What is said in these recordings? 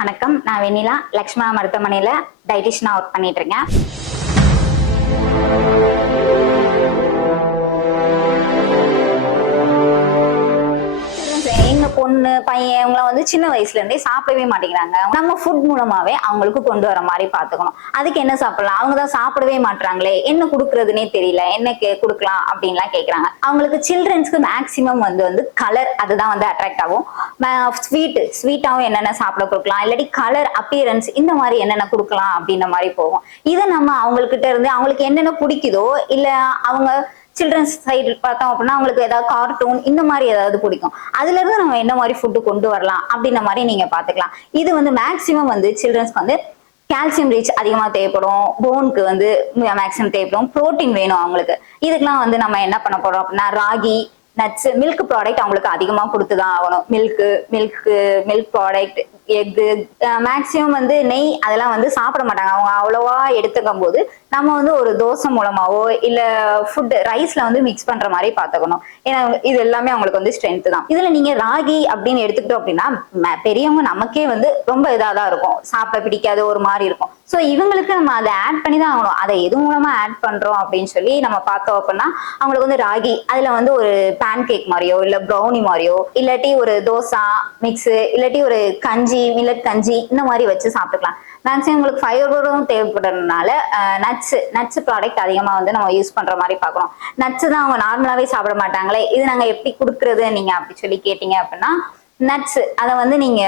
வணக்கம். நான் வெண்ணிலா லக்ஷ்மணா மருத்துவமனையில டயட்டிஷியனா ஒர்க் பண்ணிட்டு இருக்கேன். எங்க பொண்ணு பையன் இவங்களாம் வந்து சின்ன வயசுல இருந்தே சாப்பிடவே மாட்டேங்கிறாங்க. நம்ம ஃபுட் மூலமாவே அவங்களுக்கு கொண்டு வர மாதிரி பாத்துக்கணும். அதுக்கு என்ன சாப்பிடலாம், அவங்கதான் சாப்பிடவே மாட்டாங்களே, என்ன கொடுக்கறதுனே தெரியல, என்ன கொடுக்கலாம் அப்படின்லாம் கேக்குறாங்க. அவங்களுக்கு சில்ட்ரன்ஸ்க்கு மேக்சிமம் வந்து கலர் அதுதான் வந்து அட்ராக்ட் ஆகும். ஸ்வீட்டாவும் என்னென்ன சாப்பிட கொடுக்கலாம், இல்லாட்டி கலர் அப்பியரன்ஸ் இந்த மாதிரி என்னென்ன கொடுக்கலாம் அப்படின்ற மாதிரி போகும். இதை நம்ம அவங்ககிட்ட இருந்து அவங்களுக்கு என்னென்ன பிடிக்குதோ, இல்ல அவங்க சில்ட்ரன்ஸ் சைடு பார்த்தோம் அப்படின்னா அவங்களுக்கு ஏதாவது கார்ட்டூன் இந்த மாதிரி ஏதாவது பிடிக்கும். அதுல இருந்து நம்ம என்ன மாதிரி ஃபுட்டு கொண்டு வரலாம் அப்படின்ற மாதிரி நீங்க பாத்துக்கலாம். இது வந்து மேக்சிமம் வந்து சில்ட்ரன்ஸ்க்கு வந்து கால்சியம் ரீச் அதிகமா தேவைப்படும், போனுக்கு வந்து மேக்சிமம் தேவைப்படும், புரோட்டீன் வேணும் அவங்களுக்கு. இதுக்கெல்லாம் வந்து நம்ம என்ன பண்ண போறோம் அப்படின்னா ராகி, நட்ஸ், மில்க் ப்ராடக்ட் அவங்களுக்கு அதிகமா கொடுத்துதான் ஆகணும். மில்க் ப்ராடக்ட், எக்கு, மேக்சிமம் வந்து நெய் அதெல்லாம் வந்து சாப்பிட மாட்டாங்க. அவங்க அவ்வளவா எடுத்துக்கும் போது நம்ம வந்து ஒரு தோசை மூலமாவோ இல்ல ஃபுட் ரைஸ்ல வந்து மிக்ஸ் பண்ற மாதிரி பாத்துக்கணும். ஏன்னா இது எல்லாமே அவங்களுக்கு வந்து ஸ்ட்ரென்த் தான். இதுல நீங்க ராகி அப்படின்னு எடுத்துக்கிட்டோம் அப்படின்னா பெரியவங்க நமக்கே வந்து ரொம்ப இதாதான் இருக்கும், சாப்பிட பிடிக்காத ஒரு மாதிரி இருக்கும். சோ இவங்களுக்கு நம்ம அதை ஆட் பண்ணி தான் ஆகணும். அதை எது மூலமா ஆட் பண்றோம் அப்படின்னு சொல்லி நம்ம பார்த்தோம் அப்படின்னா அவங்களுக்கு வந்து ராகி அதுல வந்து ஒரு பேன் கேக் மாதிரியோ இல்ல ப்ரௌனி மாதிரியோ இல்லாட்டி ஒரு தோசை மிக்ஸ் இல்லாட்டி ஒரு கஞ்சி, மில்லட் கஞ்சி இந்த மாதிரி வச்சு சாப்பிட்டுக்கலாம். மேக்சிமம் உங்களுக்கு ஃபைபரும் தேவைப்படுறதுனால நட்ஸ் ப்ராடக்ட் அதிகமா வந்து நம்ம யூஸ் பண்ற மாதிரி பார்க்கணும். நட்ஸ் தான் அவங்க நார்மலாவே சாப்பிட மாட்டாங்களே, இது நாங்க எப்படி கொடுக்கறது நீங்க அப்படி சொல்லி கேட்டீங்க அப்படின்னா நட்ஸ் அதை வந்து நீங்க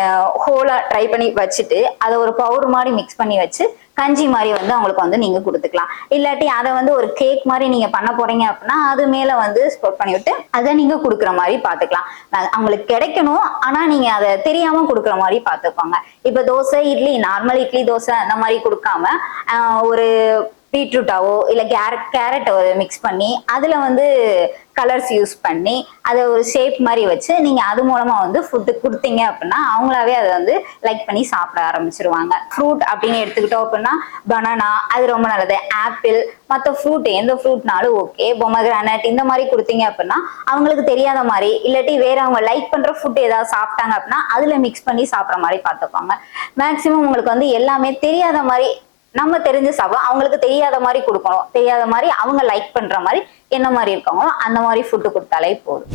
ஹோலா ட்ரை பண்ணி வச்சுட்டு அதை ஒரு பவுடர் மாதிரி மிக்ஸ் பண்ணி வச்சு கஞ்சி மாதிரி வந்து அவங்களுக்கு வந்து நீங்க கொடுத்துக்கலாம். இல்லாட்டி அதை வந்து ஒரு கேக் மாதிரி நீங்க பண்ண போறீங்க அப்படின்னா அது மேல வந்து ஸ்ப்ரெட் பண்ணி விட்டு அதை நீங்க கொடுக்குற மாதிரி பாத்துக்கலாம். அவங்களுக்கு கிடைக்கணும், ஆனா நீங்க அதை தெரியாம கொடுக்குற மாதிரி பாத்துக்கோங்க. இப்ப தோசை இட்லி, நார்மல் இட்லி தோசை அந்த மாதிரி கொடுக்காம ஒரு பீட்ரூட்டாவோ இல்ல கேரட்டை மிக்ஸ் பண்ணி அதுல வந்து கலர்ஸ் யூஸ் பண்ணி அதை ஒரு ஷேப் மாதிரி வச்சு நீங்க அது மூலமா வந்து ஃபுட்டு கொடுத்தீங்க அப்படின்னா அவங்களாவே அதை வந்து லைக் பண்ணி சாப்பிட ஆரம்பிச்சிருவாங்க. ஃப்ரூட் அப்படின்னு எடுத்துக்கிட்டோம் அப்படின்னா பனானா அது ரொம்ப நல்லது, ஆப்பிள், மற்ற ஃப்ரூட் எந்த ஃப்ரூட்னாலும் ஓகே, பொமகிரானட் இந்த மாதிரி கொடுத்தீங்க அப்படின்னா அவங்களுக்கு தெரியாத மாதிரி இல்லாட்டி வேற அவங்க லைக் பண்ற ஃபுட் ஏதாவது சாப்பிட்டாங்க அப்படின்னா அதுல மிக்ஸ் பண்ணி சாப்பிட்ற மாதிரி பார்த்துப்பாங்க. மேக்சிமம் உங்களுக்கு வந்து எல்லாமே தெரியாத மாதிரி நம்ம தெரிஞ்சு சாப்பிடும், அவங்களுக்கு தெரியாத மாதிரி கொடுக்கணும். தெரியாத மாதிரி அவங்க லைக் பண்ற மாதிரி என்ன மாதிரி இருக்காங்களோ அந்த மாதிரி ஃபுட்டு கொடுத்தாலே போதும்.